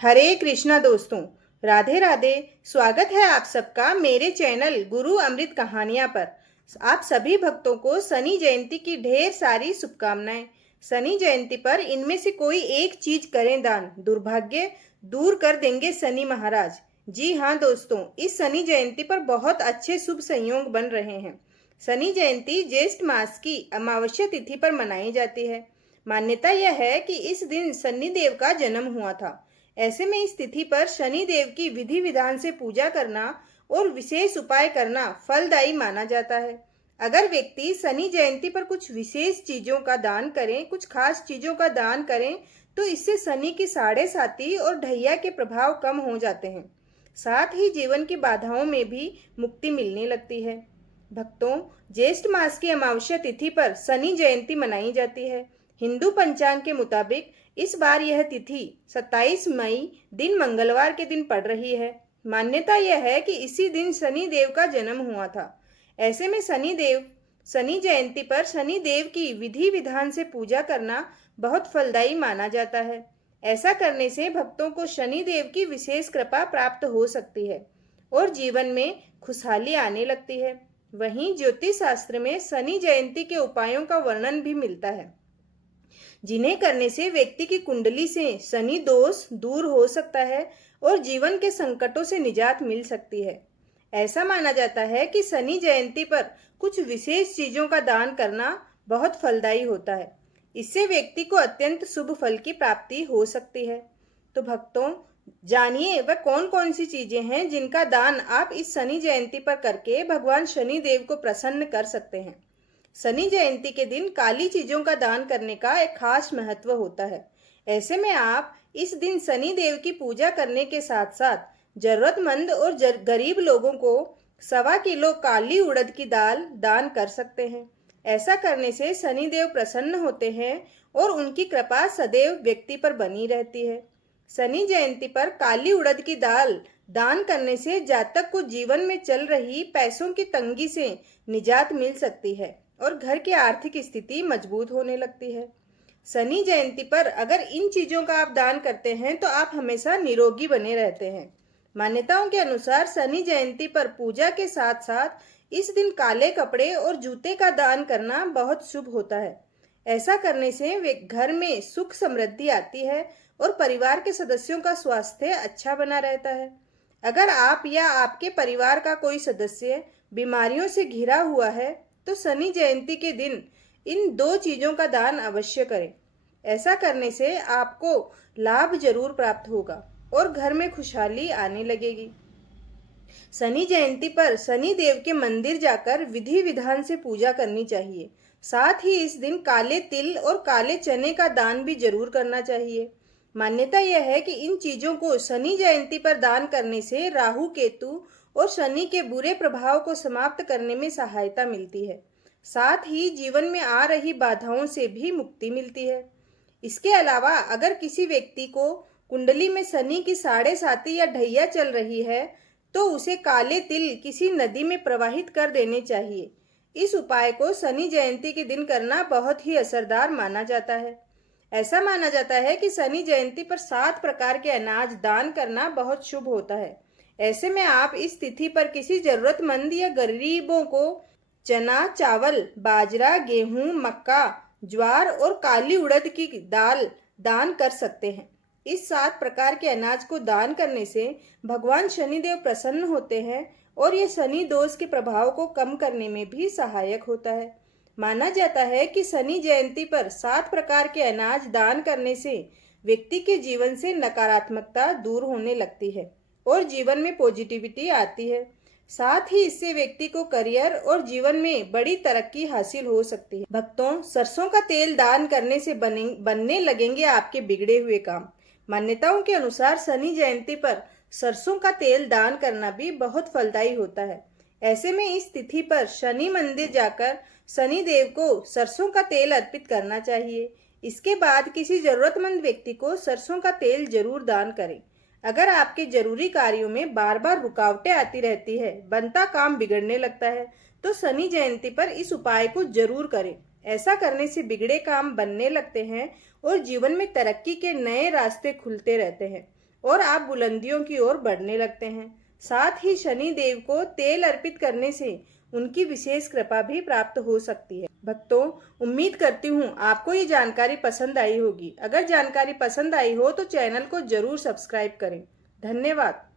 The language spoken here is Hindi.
हरे कृष्णा दोस्तों, राधे राधे। स्वागत है आप सबका मेरे चैनल गुरु अमृत कहानियां पर। आप सभी भक्तों को शनि जयंती की ढेर सारी शुभकामनाएं। शनि जयंती पर इनमें से कोई एक चीज करें दान, दुर्भाग्य दूर कर देंगे शनि महाराज। जी हाँ दोस्तों, इस शनि जयंती पर बहुत अच्छे शुभ संयोग बन रहे हैं। शनि जयंती ज्येष्ठ मास की अमावस्या तिथि पर मनाई जाती है। मान्यता यह है कि इस दिन शनि देव का जन्म हुआ था। ऐसे में इस तिथि पर शनि देव की विधि विधान से पूजा करना और विशेष उपाय करना फलदायी माना जाता है। अगर व्यक्ति शनि जयंती पर कुछ विशेष चीजों का दान करें, कुछ खास चीजों का दान करें, तो इससे शनि की साढ़े साती और ढैया के प्रभाव कम हो जाते हैं। साथ ही जीवन की बाधाओं में भी मुक्ति मिलने लगती है। भक्तों, ज्येष्ठ मास की अमावस्या तिथि पर शनि जयंती मनाई जाती है। हिंदू पंचांग के मुताबिक इस बार यह तिथि 27 मई दिन मंगलवार के दिन पड़ रही है। मान्यता यह है कि इसी दिन शनि देव का जन्म हुआ था। ऐसे में शनि जयंती पर शनि देव की विधि विधान से पूजा करना बहुत फलदायी माना जाता है। ऐसा करने से भक्तों को शनि देव की विशेष कृपा प्राप्त हो सकती है और जीवन में खुशहाली आने लगती है। वहीं ज्योतिष शास्त्र में शनि जयंती के उपायों का वर्णन भी मिलता है, जिन्हें करने से व्यक्ति की कुंडली से शनि दोष दूर हो सकता है और जीवन के संकटों से निजात मिल सकती है। ऐसा माना जाता है कि शनि जयंती पर कुछ विशेष चीजों का दान करना बहुत फलदायी होता है। इससे व्यक्ति को अत्यंत शुभ फल की प्राप्ति हो सकती है। तो भक्तों, जानिए वह कौन कौन सी चीजें हैं जिनका दान आप इस शनि जयंती पर करके भगवान शनि देव को प्रसन्न कर सकते हैं। शनि जयंती के दिन काली चीजों का दान करने का एक खास महत्व होता है। ऐसे में आप इस दिन शनि देव की पूजा करने के साथ साथ जरूरतमंद और गरीब लोगों को 1.25 किलो काली उड़द की दाल दान कर सकते हैं। ऐसा करने से शनि देव प्रसन्न होते हैं और उनकी कृपा सदैव व्यक्ति पर बनी रहती है। शनि जयंती पर काली उड़द की दाल दान करने से जातक को जीवन में चल रही पैसों की तंगी से निजात मिल सकती है और घर की आर्थिक स्थिति मजबूत होने लगती है। शनि जयंती पर अगर इन चीजों का आप दान करते हैं तो आप हमेशा निरोगी बने रहते हैं। मान्यताओं के अनुसार शनि जयंती पर पूजा के साथ साथ इस दिन काले कपड़े और जूते का दान करना बहुत शुभ होता है। ऐसा करने से वे घर में सुख समृद्धि आती है और परिवार के सदस्यों का स्वास्थ्य अच्छा बना रहता है। अगर आप या आपके परिवार का कोई सदस्य बीमारियों से घिरा हुआ है तो शनि जयंती के दिन इन 2 चीजों का दान अवश्य करें। ऐसा करने से आपको लाभ जरूर प्राप्त होगा और घर में खुशहाली आने लगेगी। शनि जयंती पर शनि देव के मंदिर जाकर विधि विधान से पूजा करनी चाहिए। साथ ही इस दिन काले तिल और काले चने का दान भी जरूर करना चाहिए। मान्यता यह है कि इन चीजों को शनि जयंती पर दान करने से राहु केतु और शनि के बुरे प्रभाव को समाप्त करने में सहायता मिलती है। साथ ही जीवन में आ रही बाधाओं से भी मुक्ति मिलती है। इसके अलावा अगर किसी व्यक्ति को कुंडली में शनि की साढ़े साती या ढैया चल रही है तो उसे काले तिल किसी नदी में प्रवाहित कर देने चाहिए। इस उपाय को शनि जयंती के दिन करना बहुत ही असरदार माना जाता है। ऐसा माना जाता है कि शनि जयंती पर 7 प्रकार के अनाज दान करना बहुत शुभ होता है। ऐसे में आप इस तिथि पर किसी जरूरतमंद या गरीबों को चना, चावल, बाजरा, गेहूं, मक्का, ज्वार और काली उड़द की दाल दान कर सकते हैं। इस 7 प्रकार के अनाज को दान करने से भगवान शनिदेव प्रसन्न होते हैं और ये शनि दोष के प्रभाव को कम करने में भी सहायक होता है। माना जाता है कि शनि जयंती पर 7 प्रकार के अनाज दान करने से व्यक्ति के जीवन से नकारात्मकता दूर होने लगती है और जीवन में पॉजिटिविटी आती है। साथ ही इससे व्यक्ति को करियर और जीवन में बड़ी तरक्की हासिल हो सकती है। भक्तों, सरसों का तेल दान करने से बनने लगेंगे आपके बिगड़े हुए काम। मान्यताओं के अनुसार शनि जयंती पर सरसों का तेल दान करना भी बहुत फलदायी होता है। ऐसे में इस तिथि पर शनि मंदिर जाकर शनि देव को सरसों का तेल अर्पित करना चाहिए। इसके बाद किसी जरूरतमंद व्यक्ति को सरसों का तेल जरूर दान करें। अगर आपके जरूरी कार्यों में बार बार रुकावटें आती रहती है, बनता काम बिगड़ने लगता है, तो शनि जयंती पर इस उपाय को जरूर करें। ऐसा करने से बिगड़े काम बनने लगते हैं और जीवन में तरक्की के नए रास्ते खुलते रहते हैं। और आप बुलंदियों की ओर बढ़ने लगते हैं। साथ ही शनि देव को तेल अर्पित करने से उनकी विशेष कृपा भी प्राप्त हो सकती है। भक्तों, उम्मीद करती हूँ आपको ये जानकारी पसंद आई होगी। अगर जानकारी पसंद आई हो तो चैनल को जरूर सब्सक्राइब करें। धन्यवाद।